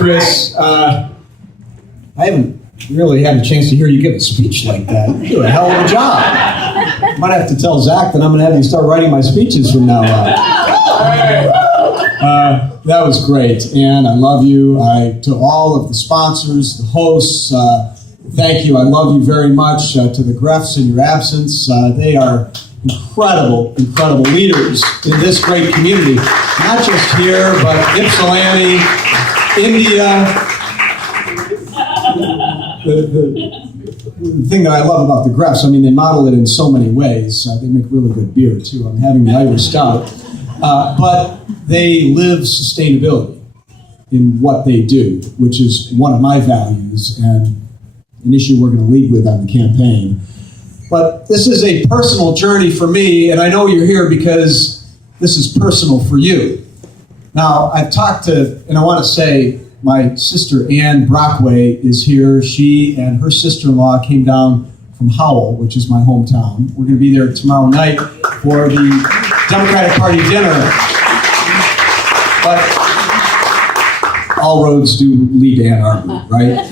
Chris. I haven't really had a chance to hear you give a speech like that. You do a hell of a job. Might have to tell Zach that I'm going to have you start writing my speeches from now on. That was great, and I love you. To all of the sponsors, the hosts, thank you. I love you very much. To the Greffs in your absence, they are incredible leaders in this great community. Not just here, but Ypsilanti, India. The thing that I love about the Greffs, I mean, they model it in so many ways. They make really good beer, too. I'm having the Irish Stout. But they live sustainability in what they do, which is one of my values and an issue we're going to lead with on the campaign. But this is a personal journey for me, and I know you're here because this is personal for you. Now, I've talked to, and I want to say, my sister Ann Brockway is here. She and her sister-in-law came down from Howell, which is my hometown. We're going to be there tomorrow night for the Democratic Party dinner. But all roads do lead to Ann Arbor, right?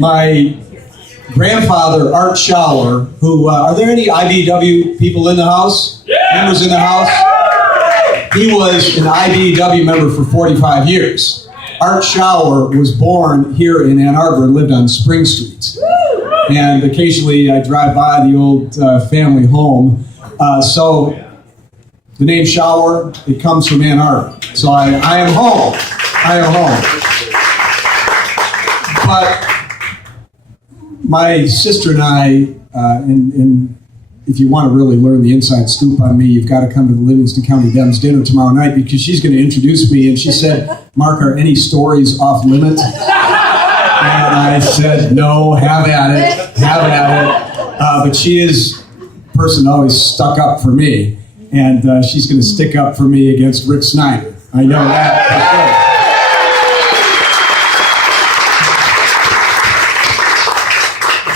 My grandfather, Art Schauer, who, are there any IBEW people in the house? Members in the house? He was an IBEW member for 45 years. Art Schauer was born here in Ann Arbor and lived on Spring Street. And occasionally I drive by the old family home. So the name Schauer, it comes from Ann Arbor. So I am home. I am home. But my sister and I, and if you want to really learn the inside scoop on me, you've got to come to the Livingston County Dems dinner tomorrow night because she's going to introduce me. And she said, Mark, are any stories off limits? And I said, no, have at it. But she is a person always stuck up for me. And she's going to stick up for me against Rick Snyder. I know that for sure.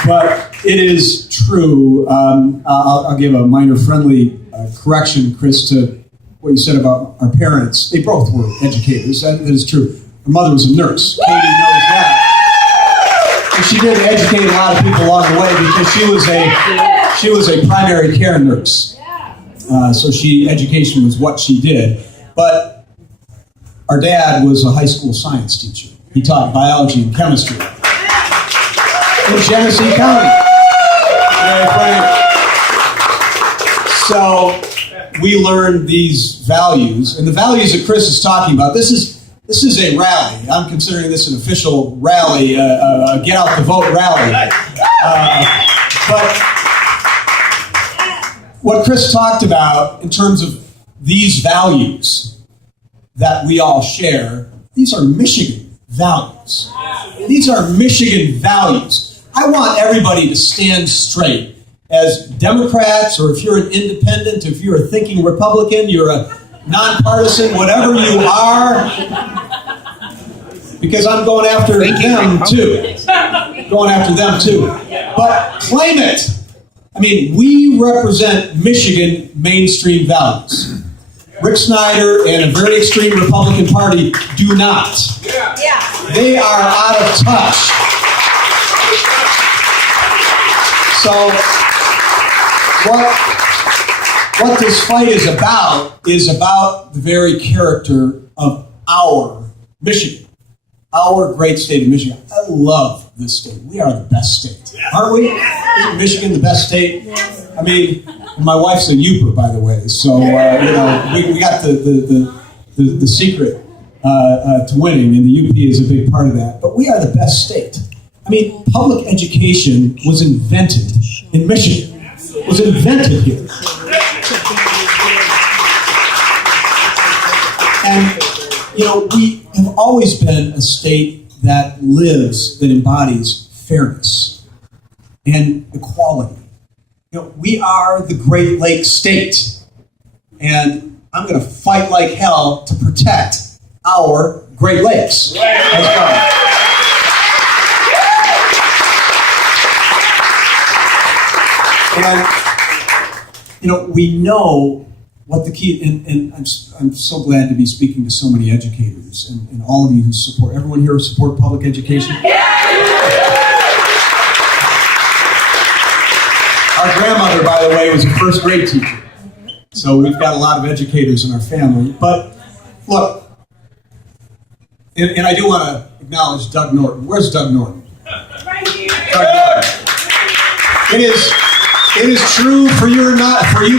But it is true. I'll give a minor friendly correction, Chris, to what you said about our parents. They both were educators. That is true. Her mother was a nurse. Katie knows that. And she did educate a lot of people along the way because she was a primary care nurse. So education was what she did. But our dad was a high school science teacher. He taught biology and chemistry in Genesee County. So we learned these values, and the values that Chris is talking about. This is a rally. I'm considering this an official rally, a get out the vote rally. But what Chris talked about in terms of these values that we all share, these are Michigan values. These are Michigan values. I want everybody to stand straight. As Democrats, or if you're an independent, if you're a thinking Republican, you're a nonpartisan, whatever you are, because I'm going after them too. But claim it. I mean, we represent Michigan mainstream values. Rick Snyder and a very extreme Republican Party do not. They are out of touch. So what this fight is about the very character of our Michigan, our great state of Michigan. I love this state. We are the best state, aren't we? Isn't Michigan the best state? I mean, my wife's a Uper, by the way, so we got the secret to winning, and the UP is a big part of that. But we are the best state. I mean, public education was invented in Michigan. Was invented here. And, we have always been a state that embodies fairness and equality. We are the Great Lakes state. And I'm going to fight like hell to protect our Great Lakes. Let's go. And, we know what the key, and I'm so glad to be speaking to so many educators and all of you who support, everyone here who support public education. Our grandmother, by the way, was a first grade teacher. So we've got a lot of educators in our family. But look, and I do want to acknowledge Doug Norton. Where's Doug Norton? Right here. Doug Norton. It is true for you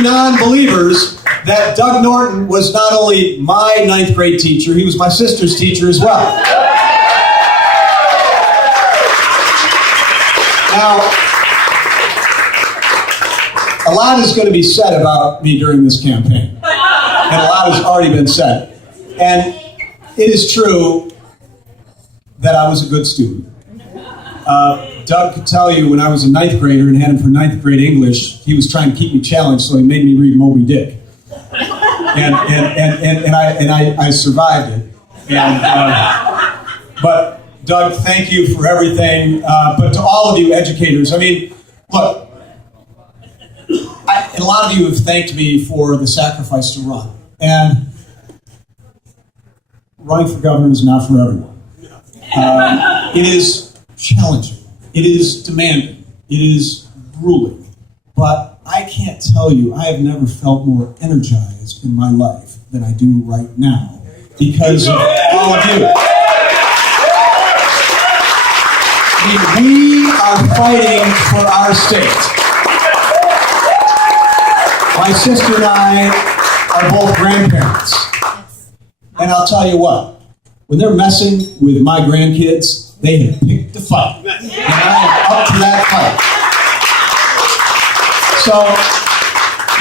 non-believers that Doug Norton was not only my ninth grade teacher, he was my sister's teacher as well. Now, a lot is going to be said about me during this campaign, and a lot has already been said. And it is true that I was a good student. Doug could tell you when I was a ninth grader and had him for ninth grade English, he was trying to keep me challenged, so he made me read Moby Dick. And I survived it. But Doug, thank you for everything. But to all of you educators, I mean, look, and a lot of you have thanked me for the sacrifice to run. And running for governor is not for everyone. It is challenging. It is demanding. It is grueling. But I can't tell you, I have never felt more energized in my life than I do right now because of all of you. I mean, we are fighting for our state. My sister and I are both grandparents. And I'll tell you what, when they're messing with my grandkids, they have picked a fight. And I am up to that fight. So,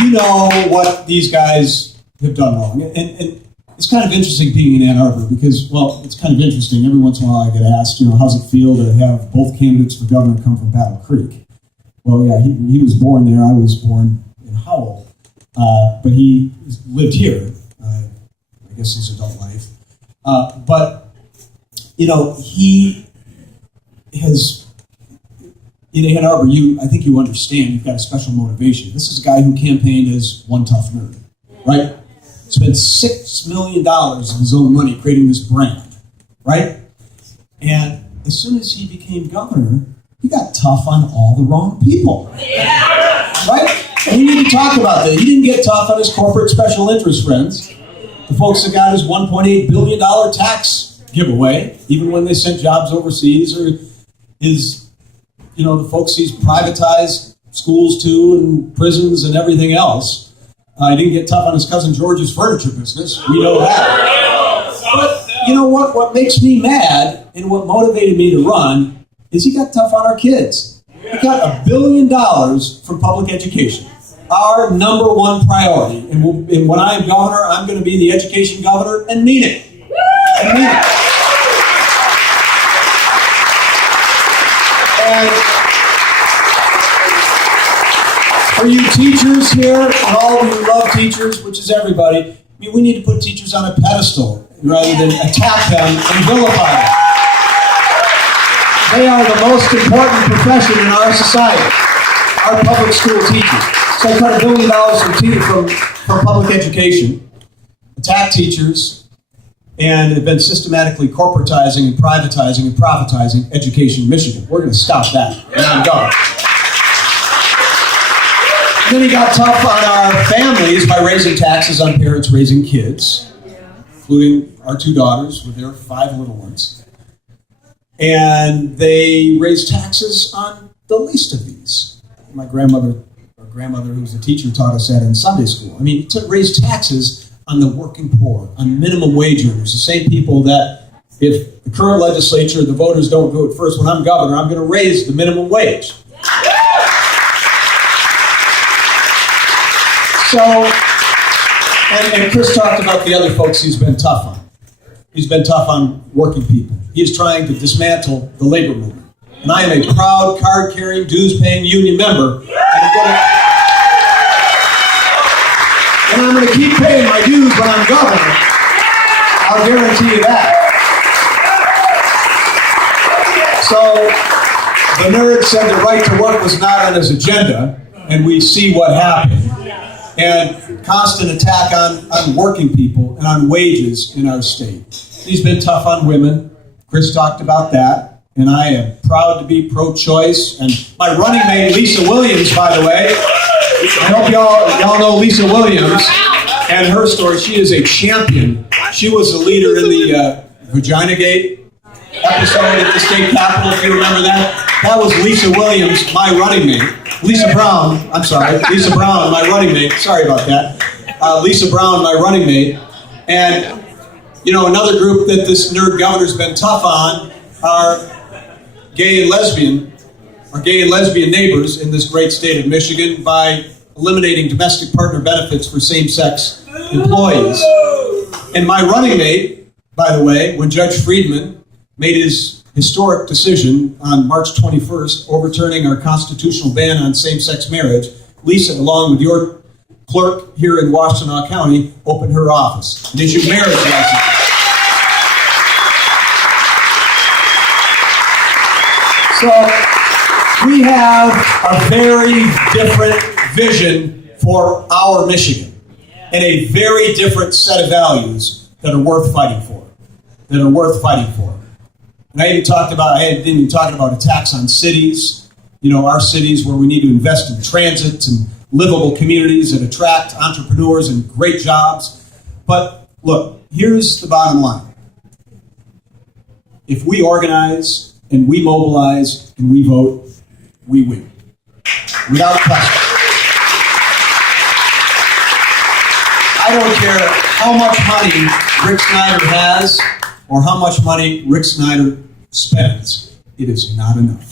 you know what these guys have done wrong. And it's kind of interesting being in Ann Arbor because, well, it's kind of interesting. Every once in a while I get asked, you know, how's it feel to have both candidates for governor come from Battle Creek? Well, yeah, he was born there. I was born in Howell. But he lived here, I guess his adult life. But, you know, he has, in Ann Arbor, I think you understand, you've got a special motivation. This is a guy who campaigned as one tough nerd, right? Spent $6 million of his own money creating this brand, right? And as soon as he became governor, he got tough on all the wrong people, right? And we need to talk about that. He didn't get tough on his corporate special interest friends, the folks that got his $1.8 billion tax giveaway, even when they sent jobs overseas, or his, you know, the folks he's privatized schools to and prisons and everything else. He didn't get tough on his cousin George's furniture business. We know that. But you know what? What makes me mad and what motivated me to run is he got tough on our kids. He got $1 billion from public education, our number one priority. And when I am governor, I'm going to be the education governor and mean it. And mean it. And for you teachers here, and all of you who love teachers, which is everybody, I mean, we need to put teachers on a pedestal rather than attack them and vilify them. They are the most important profession in our society, our public school teachers. So I cut $1 billion from public education, attack teachers, and have been systematically corporatizing and privatizing and profitizing education in Michigan. We're going to stop that, and I'm done. Then he got tough on our families by raising taxes on parents raising kids, including our two daughters with their 5 little ones. And they raised taxes on the least of these. My grandmother, who was a teacher, taught us that in Sunday school. I mean, to raise taxes on the working poor, on minimum wage earners, the same people that if the current legislature, the voters don't do it first when I'm governor, I'm going to raise the minimum wage. So, and Chris talked about the other folks he's been tough on. He's been tough on working people. He is trying to dismantle the labor movement. And I am a proud, card-carrying, dues-paying union member. And I'm going to keep paying my dues when I'm governor. I'll guarantee you that. So, the nerd said the right to work was not on his agenda, and we see what happened. and constant attack on working people and on wages in our state. He's been tough on women. Chris talked about that. And I am proud to be pro-choice. And my running mate, Lisa Williams, by the way. I hope y'all know Lisa Williams and her story. She is a champion. She was the leader in the Vagina Gate episode at the state capitol, if you remember that. That was Lisa Williams, my running mate. Lisa Brown, my running mate. Sorry about that. Lisa Brown, my running mate. And, you know, another group that this nerd governor's been tough on are gay and lesbian neighbors in this great state of Michigan by eliminating domestic partner benefits for same-sex employees. And my running mate, by the way, when Judge Friedman made his historic decision on March 21st, overturning our constitutional ban on same-sex marriage, Lisa, along with your clerk here in Washtenaw County, opened her office and issued marriage licenses. So we have a very different vision for our Michigan and a very different set of values that are worth fighting for. And I didn't even talk about attacks on cities, you know, our cities where we need to invest in transit and livable communities that attract entrepreneurs and great jobs. But look, here's the bottom line. If we organize and we mobilize and we vote, we win. Without question. I don't care how much money Rick Snyder has or how much money Rick Snyder spends. It is not enough.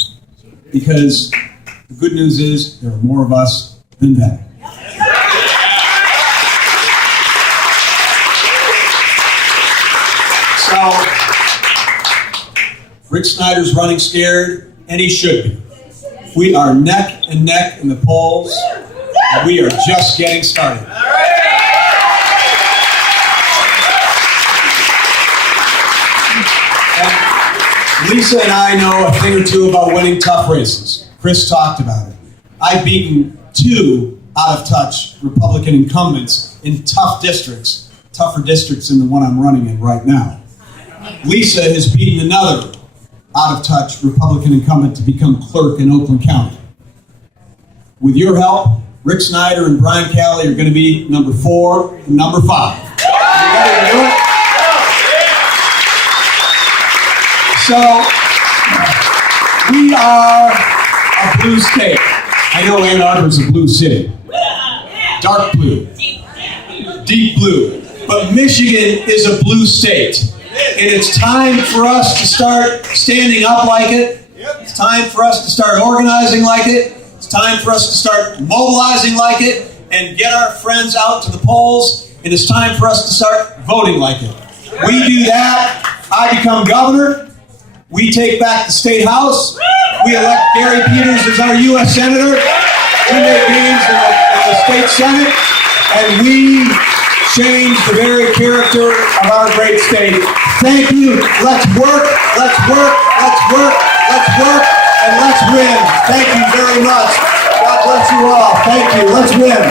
Because the good news is there are more of us than them. So, Rick Snyder's running scared, and he should be. We are neck and neck in the polls, and we are just getting started. And Lisa and I know a thing or two about winning tough races. Chris talked about it. I've beaten 2 out-of-touch Republican incumbents in tough districts, tougher districts than the one I'm running in right now. Lisa has beaten another out-of-touch Republican incumbent to become clerk in Oakland County. With your help, Rick Snyder and Brian Calley are going to be number 4 and number 5. You ready to do it? So, we are a blue state. I know Ann Arbor is a blue city. Dark blue. Deep blue. But Michigan is a blue state. And it's time for us to start standing up like it. It's time for us to start organizing like it. It's time for us to start mobilizing like it and get our friends out to the polls. And it's time for us to start voting like it. We do that, I become governor. We take back the state house. We elect Gary Peters as our U.S. Senator. We make gains in the state Senate. And we change the very character of our great state. Thank you. Let's work, let's work, let's work, let's work, and let's win. Thank you very much. God bless you all. Thank you. Let's win.